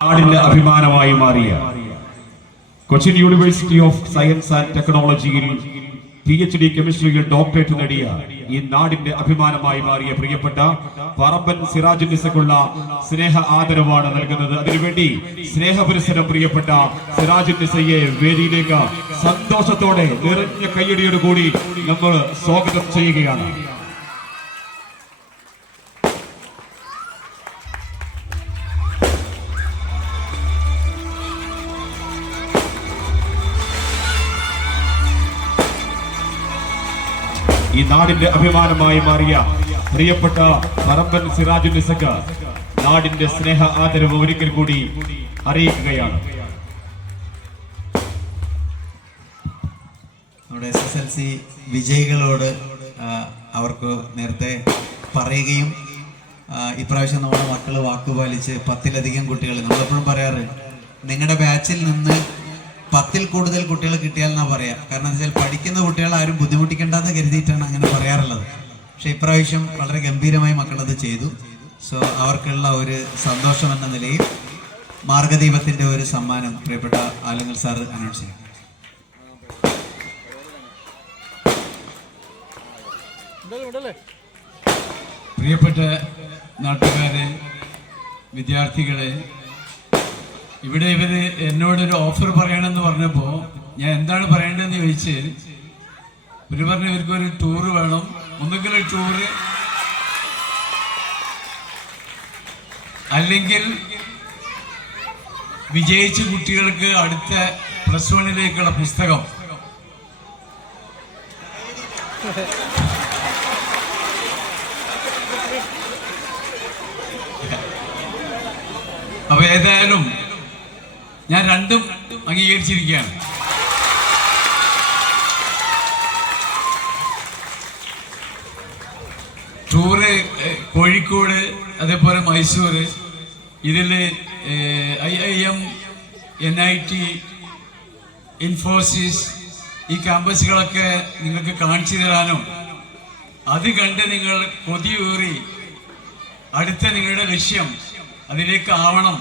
നാടിന്റെ അഭിമാനമായി മാറിയ Cochin university of science and ടെക്നോളജിയിൽ PhD കെമിസ്ട്രിയിൽ ഡോക്ടറേറ്റ് നേടിയ ഈ നാടിന്റെ അഭിമാനമായി മാറിയ പ്രിയപ്പെട്ട പറമ്പൻ സിറാജുന്നിസക്കുള്ള സ്നേഹ ആദരവാണ് നൽകുന്നത്. അതിനുവേണ്ടി സ്നേഹപുരസരം പ്രിയപ്പെട്ട സിറാജുന്നിസയെ വേദിയിലേക്ക് സന്തോഷത്തോടെ നിറഞ്ഞ കയ്യടിയോടുകൂടി നമ്മൾ സ്വാഗതം ചെയ്യുകയാണ്. ഈ നാടിന്റെ അഭിമാനമായി മാറിയ പ്രിയപ്പെട്ട പറമ്പൻ സിറാജുന്നിസക്ക് നാടിന്റെ സ്നേഹ ആദരവ് ഒരിക്കൽ കൂടി അറിയിക്കുകയാണ്. നമ്മുടെ SSLC വിജയികളോട് അവർക്ക് നേരത്തെ പറയുകയും ഇപ്രാവശ്യം നമ്മുടെ മക്കൾ വാക്കുപാലിച്ച് 10-ലധികം കുട്ടികൾ, നമ്മളെപ്പോഴും പറയാറ് നിങ്ങളുടെ ബാച്ചിൽ നിന്ന് 10-ൽ കൂടുതൽ കുട്ടികൾ കിട്ടിയാൽ എന്നാ പറയാം. കാരണം എന്താ വെച്ചാൽ പഠിക്കുന്ന കുട്ടികൾ ആരും ബുദ്ധിമുട്ടിക്കേണ്ടെന്ന് കരുതിയിട്ടാണ് അങ്ങനെ പറയാറുള്ളത്. പക്ഷെ ഇപ്രാവശ്യം വളരെ ഗംഭീരമായി മക്കളത് ചെയ്തു. സോ അവർക്കുള്ള ഒരു സന്തോഷം എന്ന നിലയിൽ മാർഗദീപത്തിന്റെ ഒരു സമ്മാനം പ്രിയപ്പെട്ട ആലുങ്ങൽ സാർ അനൗൺസ് ചെയ്യും. പ്രിയപ്പെട്ട നാട്ടുകാരെ, വിദ്യാർത്ഥികളെ, ഇവിടെ ഇവര് എന്നോടൊരു ഓഫർ പറയണമെന്ന് പറഞ്ഞപ്പോ ഞാൻ എന്താണ് പറയേണ്ടതെന്ന് ചോദിച്ച് ഇവര് പറഞ്ഞു ഇവർക്കൊരു ടൂറ് വേണം, ഒന്നുകിൽ ഒരു ടൂറ് അല്ലെങ്കിൽ വിജയിച്ച കുട്ടികൾക്ക് അടുത്ത +1-ലേക്കുള്ള പുസ്തകം. അപ്പൊ ഏതായാലും ഞാൻ രണ്ടും അംഗീകരിച്ചിരിക്കുകയാണ്. ടൂറ് കോഴിക്കോട്, അതേപോലെ മൈസൂര്, ഇതില് IIM, NIT, ഇൻഫോസിസ് ഈ ക്യാമ്പസുകളൊക്കെ നിങ്ങൾക്ക് കാണിച്ചു തരാനും അത് കണ്ട് നിങ്ങൾ കൊതിയൂറി അടുത്ത നിങ്ങളുടെ ലക്ഷ്യം അതിലേക്ക് ആവണം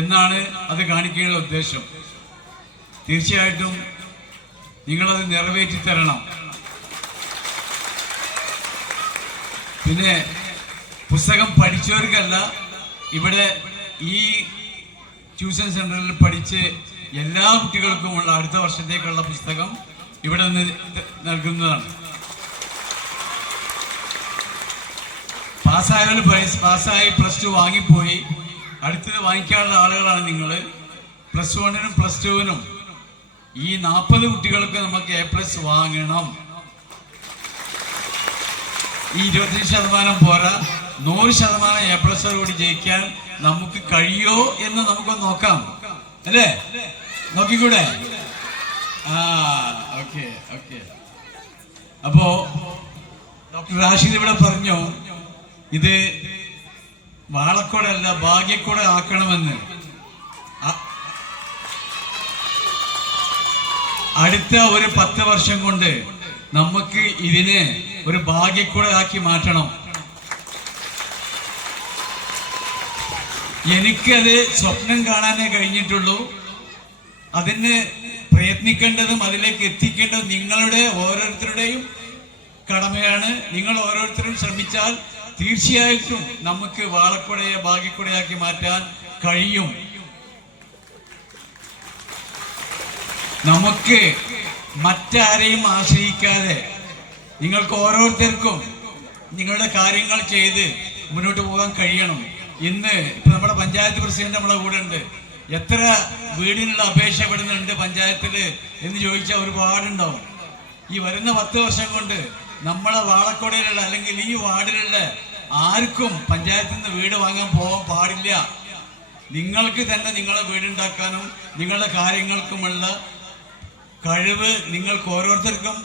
എന്നാണ് അത് കാണിക്കാനുള്ള ഉദ്ദേശം. തീർച്ചയായിട്ടും നിങ്ങളത് നിറവേറ്റി തരണം. പിന്നെ പുസ്തകം പഠിച്ചവർക്കല്ല, ഇവിടെ ഈ ട്യൂഷൻ സെന്ററിൽ പഠിച്ച് എല്ലാ കുട്ടികൾക്കുമുള്ള അടുത്ത വർഷത്തേക്കുള്ള പുസ്തകം ഇവിടെ നിന്ന് നൽകുന്നതാണ്. പാസ്സായി +2 വാങ്ങിപ്പോയി അടുത്തത് വാങ്ങിക്കാനുള്ള ആളുകളാണ് നിങ്ങൾ. +1-നും +2-നും ഈ 40 കുട്ടികൾക്ക് നമുക്ക് A+ വാങ്ങണം. ഈ 25% പോരാ, 100% A+ കൂടി ജയിക്കാൻ നമുക്ക് കഴിയോ എന്ന് നമുക്കൊന്ന് നോക്കാം, അല്ലേ? നോക്കിക്കൂടെ? ഓക്കെ. അപ്പോ ഡോക്ടർ റാഷിദ് ഇവിടെ പറഞ്ഞു ഇത് വാളക്കോടല്ല ഭാഗ്യക്കോട് ആക്കണമെന്ന്. അടുത്ത ഒരു 10 വർഷം കൊണ്ട് നമുക്ക് ഇതിനെ ഒരു ഭാഗ്യക്കോട് ആക്കി മാറ്റണം. എനിക്കത് സ്വപ്നം കാണാനേ കഴിഞ്ഞിട്ടുള്ളൂ. അതിന് പ്രയത്നിക്കേണ്ടതും അതിലേക്ക് എത്തിക്കേണ്ടതും നിങ്ങളുടെ ഓരോരുത്തരുടെയും കടമയാണ്. നിങ്ങൾ ഓരോരുത്തരും ശ്രമിച്ചാൽ തീർച്ചയായിട്ടും നമുക്ക് വാളക്കുടയെ ഭാഗ്യക്കുടയാക്കി മാറ്റാൻ കഴിയും. നമുക്ക് മറ്റാരെയും ആശ്രയിക്കാതെ നിങ്ങൾക്ക് ഓരോരുത്തർക്കും നിങ്ങളുടെ കാര്യങ്ങൾ ചെയ്ത് മുന്നോട്ട് പോകാൻ കഴിയണം. ഇന്ന് ഇപ്പൊ നമ്മുടെ പഞ്ചായത്ത് പ്രസിഡന്റ് നമ്മളെ കൂടെ ഉണ്ട്. എത്ര വീടിനുള്ള അപേക്ഷ പെടുന്നുണ്ട് പഞ്ചായത്തില് എന്ന് ചോദിച്ചാൽ ഒരുപാടുണ്ടാവും. ഈ വരുന്ന 10 വർഷം കൊണ്ട് നമ്മളെ വാളക്കോടയിലുള്ള അല്ലെങ്കിൽ ഈ വാർഡിലുള്ള ആർക്കും പഞ്ചായത്തിൽ നിന്ന് വീട് വാങ്ങാൻ പോകാൻ പാടില്ല. നിങ്ങൾക്ക് തന്നെ നിങ്ങളെ വീടുണ്ടാക്കാനും നിങ്ങളുടെ കാര്യങ്ങൾക്കുമുള്ള കഴിവ് നിങ്ങൾക്ക് ഓരോരുത്തർക്കും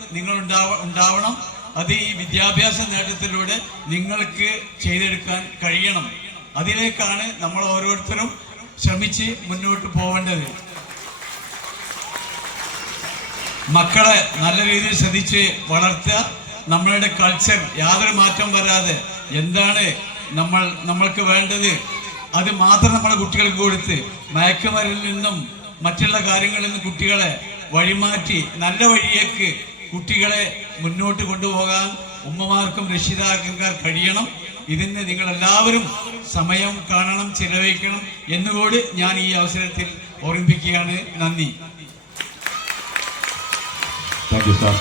ഉണ്ടാവണം. അത് ഈ വിദ്യാഭ്യാസ നേട്ടത്തിലൂടെ നിങ്ങൾക്ക് ചെയ്തെടുക്കാൻ കഴിയണം. അതിലേക്കാണ് നമ്മൾ ഓരോരുത്തരും ശ്രമിച്ച് മുന്നോട്ട് പോവേണ്ടത്. മക്കളെ നല്ല രീതിയിൽ ശ്രദ്ധിച്ച് വളർത്തുക. നമ്മളുടെ കൾച്ചർ യാതൊരു മാറ്റം വരാതെ എന്താണ് നമ്മൾക്ക് വേണ്ടത് അത് മാത്രം നമ്മുടെ കുട്ടികൾക്ക് കൊടുത്ത് മയക്കുമരുന്നിൽ നിന്നും മറ്റുള്ള കാര്യങ്ങളിൽ നിന്നും കുട്ടികളെ വഴിമാറ്റി നല്ല വഴിയേക്ക് കുട്ടികളെ മുന്നോട്ട് കൊണ്ടുപോകാൻ ഉമ്മമാർക്കും രക്ഷിതാക്കൾക്കാർ കഴിയണം. ഇതിന് നിങ്ങൾ എല്ലാവരും സമയം കാണണം, ചിലവഴിക്കണം എന്നുകൂടി ഞാൻ ഈ അവസരത്തിൽ ഓർമ്മിപ്പിക്കുകയാണ്. നന്ദി. Thank you sir.